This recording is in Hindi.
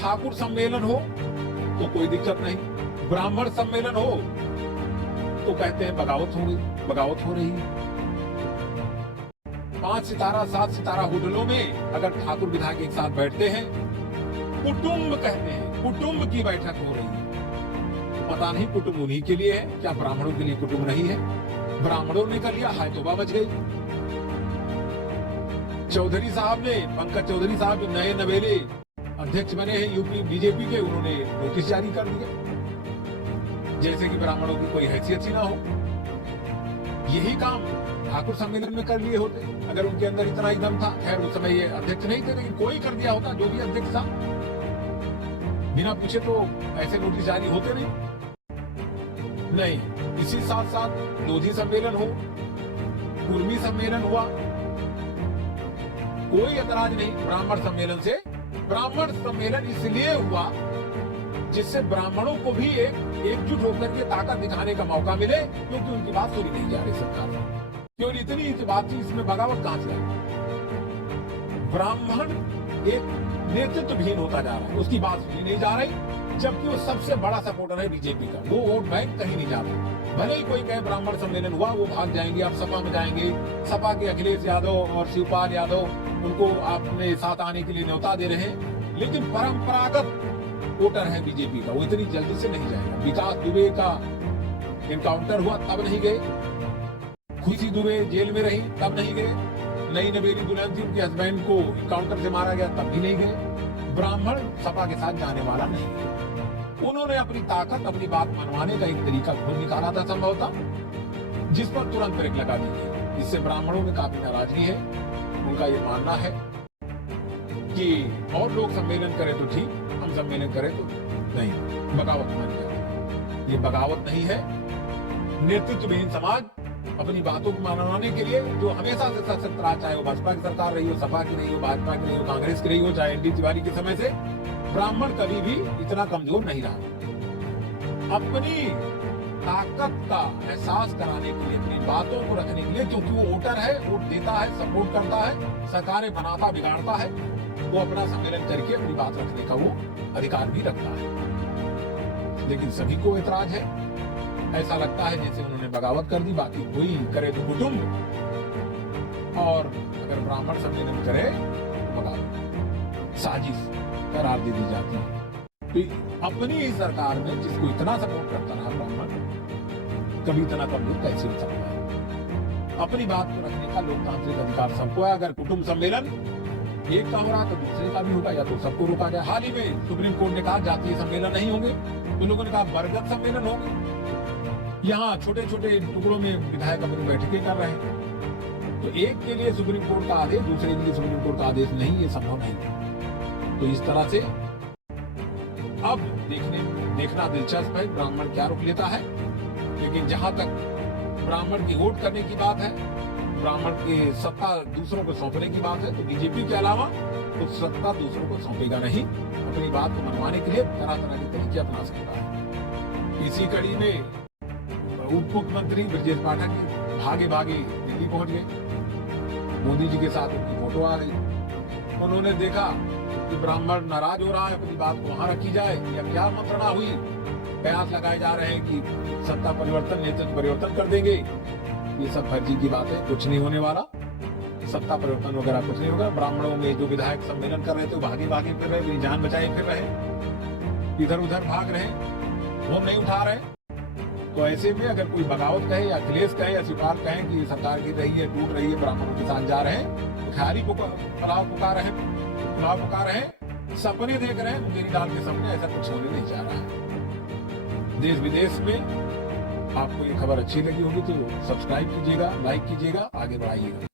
ठाकुर सम्मेलन हो तो कोई दिक्कत नहीं, ब्राह्मण सम्मेलन हो तो कहते हैं बगावत हो गई, बगावत हो रही है। 5 सितारा 7 सितारा होटलों में अगर ठाकुर विधायक एक साथ बैठते हैं, कुटुंब कहते हैं, कुटुंब की बैठक हो रही है। पता नहीं कुटुंब उन्हीं के लिए है, क्या ब्राह्मणों के लिए कुटुंब नहीं है? ब्राह्मणों ने कर लिया, हाय तौबा मच गई। चौधरी साहब ने, पंकज चौधरी साहब जो नए नवेले अध्यक्ष बने हैं यूपी बीजेपी के, उन्होंने नोटिस जारी कर दिया जैसे कि ब्राह्मणों की कोई हैसियत ही ना हो। यही काम ठाकुर सम्मेलन में कर लिए होते अगर उनके अंदर इतना ही दम था। खैर उस समय ये अध्यक्ष नहीं थे, लेकिन कोई कर दिया होता, जो भी अध्यक्ष था। बिना पूछे तो ऐसे नोटिस जारी होते नहीं। इसी साथ साथ लोधी सम्मेलन हो, कुर्मी सम्मेलन हुआ, कोई ऐतराज नहीं ब्राह्मण सम्मेलन से। ब्राह्मण सम्मेलन इसलिए हुआ जिससे ब्राह्मणों को भी एकजुट होकर के ताकत दिखाने का मौका मिले, क्योंकि उनकी बात सुनी नहीं जा रही सरकार में। क्यों इतनी बात थी, इसमें बगावत कहां से आई? ब्राह्मण एक नेतृत्वहीन होता जा रहा है, उसकी बात सुनी नहीं जा रही, जबकि वो सबसे बड़ा सपोर्टर है बीजेपी का। वो वोट बैंक कहीं नहीं जाता। भले ही कोई कहे ब्राह्मण सम्मेलन हुआ, वो भाग जाएंगे, आप सपा में जाएंगे, सपा के अखिलेश यादव और शिवपाल यादव उनको आपने साथ आने के लिए न्योता दे रहे हैं, लेकिन परंपरागत वोटर है बीजेपी का, वो इतनी जल्दी से नहीं जाएगा। विकास दुबे का एनकाउंटर हुआ तब नहीं गए, खुशी दुबे जेल में रही तब नहीं गए, नई नवेली दुल्हन थी, उनके हस्बैंड को एनकाउंटर से मारा गया तब भी नहीं गए। ब्राह्मण सपा के साथ जाने वाला नहीं है। उन्होंने अपनी ताकत, अपनी बात मनवाने का एक तरीका खुद निकाला था संभवतः, जिस पर तुरंत ब्रेक लगा दी गई। इससे ब्राह्मणों में काफी नाराजगी है। उनका ये मानना है कि और लोग सम्मेलन करें तो ठीक, हम सम्मेलन करें तो नहीं, बगावत मानी जाती है। ये बगावत नहीं है। नेतृत्वहीन समाज अपनी बातों को मनवाने के लिए जो हमेशा से सशक्त रहा, चाहे वो भाजपा की सरकार रही हो, सपा की रही हो, भाजपा की रही हो, कांग्रेस की रही हो, चाहे एनडी तिवारी के समय से, ब्राह्मण कभी भी इतना कमजोर नहीं रहा। अपनी ताकत का एहसास कराने के लिए, अपनी बातों को रखने के लिए, क्योंकि वो वोटर है, वोट देता है, सपोर्ट करता है, सरकारें बनाता बिगाड़ता है, वो अपना सम्मेलन करके अपनी बात रखने का वो अधिकार भी रखता है। लेकिन सभी को ऐतराज है। ऐसा लगता है जैसे उन्होंने बगावत कर दी, बाकी कोई करे तो कुटुंब, और अगर ब्राह्मण सम्मेलन करे तो बगावत, साजिश करार दे दी जाती है। तो अपनी ही सरकार में जिसको इतना सपोर्ट करता रहा ब्राह्मण, कभी इतना कमजोर कैसे हो सकता है? अपनी बात को रखने का लोकतांत्रिक अधिकार सबको है। अगर कुटुंब सम्मेलन एक का हो रहा तो दूसरे का भी होगा, या तो सबको रोका जाए। हाल ही में सुप्रीम कोर्ट ने कहा जातीय सम्मेलन नहीं होंगे, तो लोगों ने कहा बरगद सम्मेलन होंगे। यहाँ छोटे छोटे टुकड़ों में विधायक अपनी बैठकें कर रहे हैं, तो एक के लिए सुप्रीम कोर्ट का आदेश, दूसरे के लिए सुप्रीम कोर्ट का आदेश नहीं, ये संभव नहीं। तो इस तरह से अब देखना दिलचस्प है ब्राह्मण क्या रुख लेता है। लेकिन जहां तक ब्राह्मण की वोट करने की बात है, ब्राह्मण की सत्ता दूसरों को सौंपने की बात है, तो बीजेपी के अलावा कुछ सत्ता दूसरों को सौंपेगा नहीं। अपनी बात को मनवाने के लिए तरह तरह के तरीके अपना सकता है। इसी कड़ी में उप मुख्यमंत्री ब्रजेश पाठक भागे भागे दिल्ली पहुंच गए। मोदी जी के साथ उनकी फोटो आ रही। उन्होंने देखा कि ब्राह्मण नाराज हो रहा है, अपनी बात को वहां रखी जाए, या क्या मंत्रणा हुई, कयास लगाए जा रहे हैं कि सत्ता परिवर्तन, नेतृत्व परिवर्तन कर देंगे। ये सब फर्जी की बात है, कुछ नहीं होने वाला। सत्ता परिवर्तन वगैरह कुछ नहीं होगा। ब्राह्मणों में जो विधायक सम्मेलन कर रहे थे भागे भागे फिर रहे, अपनी जान बचाए फिर रहे, इधर उधर भाग रहे, वो नहीं उठा रहे। तो ऐसे में अगर कोई बगावत कहे, या अखिलेश कहे, या शिवपाल कहे कि सरकार गिर रही है, टूट रही है, ब्राह्मणों के साथ जा रहे हैं, तो ख्याली पुलाव पुकार रहे हैं, सपने देख रहे हैं, मुंगेरी दाल के सपने। ऐसा कुछ होने नहीं जा रहा है। देश विदेश में आपको ये खबर अच्छी लगी होगी तो सब्सक्राइब कीजिएगा, लाइक कीजिएगा, आगे बढ़ाइएगा।